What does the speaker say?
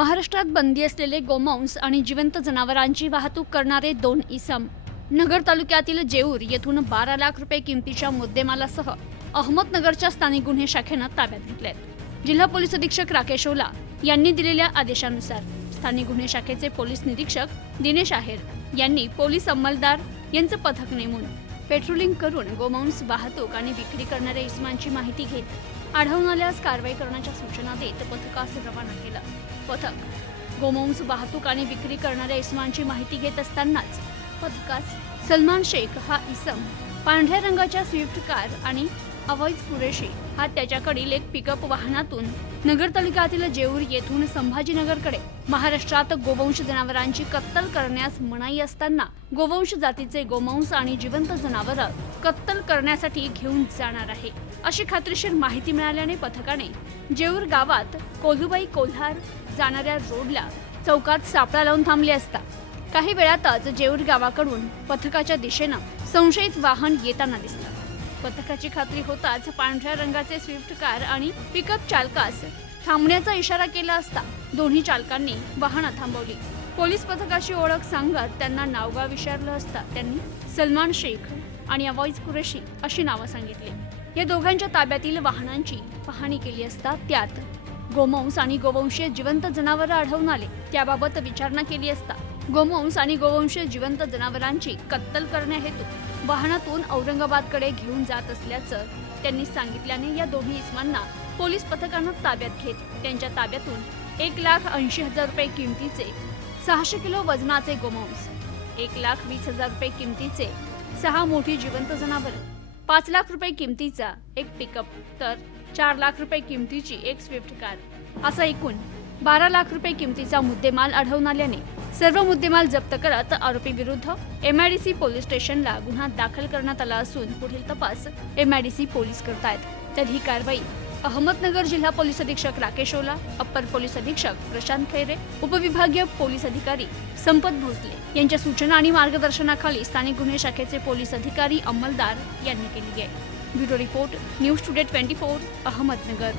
महाराष्ट्रात बंदी असलेले गोमांस आणि जिवंत जनावरांची वाहतूक करणारे दोन इसम नगर तालुक्यातील जेऊर येथून बारा लाख रुपये किमतीच्या मुद्देमालासह अहमदनगरच्या स्थानिक गुन्हे शाखेनं ताब्यात घेतलेत. जिल्हा पोलीस अधीक्षक राकेश ओला यांनी दिलेल्या आदेशानुसार स्थानिक गुन्हे शाखेचे पोलीस निरीक्षक दिनेश आहेर यांनी पोलीस अंमलदार यांचं पथक नेमून पेट्रोलिंग करून गोमांस वाहतूक आणि विक्री करणाऱ्या इसमांची माहिती घेत आढळून आल्यास कारवाई करण्याच्या सूचना देत पथकास रवाना केलं. पथक गोमांस वाहतूक आणि विक्री करणाऱ्या इसमांची माहिती घेत असतानाच पथकास सलमान शेख हा इसम पांढऱ्या रंगाच्या स्विफ्ट कार आणि अवैध कुरेशी हा त्याच्याकडील एक पिकअप वाहनातून नगर तालुक्यातील जेऊर येथून संभाजीनगरकडे महाराष्ट्रात गोवंश जनावरांची कत्तल करण्यास मनाई असताना गोवंश जातीचे गोमांस आणि जिवंत जनावर कत्तल करण्यासाठी घेऊन जाणार आहे. अशी खात्रीशीर माहिती मिळाल्याने पथकाने जेऊर गावात कोलुबाई कोल्हार जाणाऱ्या रोडला चौकात सापळा लावून थांबले असता. काही वेळातच जेऊर गावाकडून पथकाच्या दिशेनं संशयित वाहन येताना दिसलं. पथकाची खात्री होताच पांढऱ्या रंगाचे स्विफ्ट कार आणि पिकअप चालकास थांबण्याचा इशारा केला असता दोन्ही चालकांनी वाहनं थांबवली. पोलीस पथकाची ओळख सांगत त्यांना नावगाव विचारलं असता त्यांनी सलमान शेख आणि अवॉइज कुरेशी अशी नावं सांगितली. या दोघांच्या ताब्यातील वाहनांची पाहणी केली असता त्यात गोमांस आणि गोवंशीय जिवंत जनावरं आढळून आले. त्याबाबत विचारणा केली असता गोमांस आणि गोवंश जिवंत जनावरांची कत्तल करण्याहेतू वाहनातून औरंगाबादकडे घेऊन जात असल्याचं त्यांनी सांगितल्याने या दोन्ही इस्मांना पोलीस पथकानं ताब्यात घेत त्यांच्या ताब्यातून एक लाख ऐंशी हजार रुपये किमतीचे सहाशे किलो वजनाचे गोमांस एक लाख वीस हजार रुपये किमतीचे सहा मोठी जिवंत जनावरं पाच लाख रुपये किमतीचा एक पिकअप तर चार लाख रुपये किमतीची एक स्विफ्ट कार असा एकूण बारा लाख रुपये किमतीचा मुद्देमाल आढळून आल्याने सर्व मुद्देमाल जप्त करत आरोपी विरुद्ध एमआयडीसी पोलीस स्टेशनला गुन्हा दाखल करण्यात आला असून पुढील तपास एमआयडीसी पोलीस करतायत. तर ही कारवाई अहमदनगर जिल्हा पोलीस अधीक्षक राकेश ओला अप्पर पोलीस अधीक्षक प्रशांत खैरे उपविभागीय पोलीस अधिकारी संपत भोसले यांच्या सूचना आणि मार्गदर्शनाखाली स्थानिक गुन्हे शाखेचे पोलीस अधिकारी अंमलदार यांनी केली आहे. Bureau report news today twenty four Ahmednagar.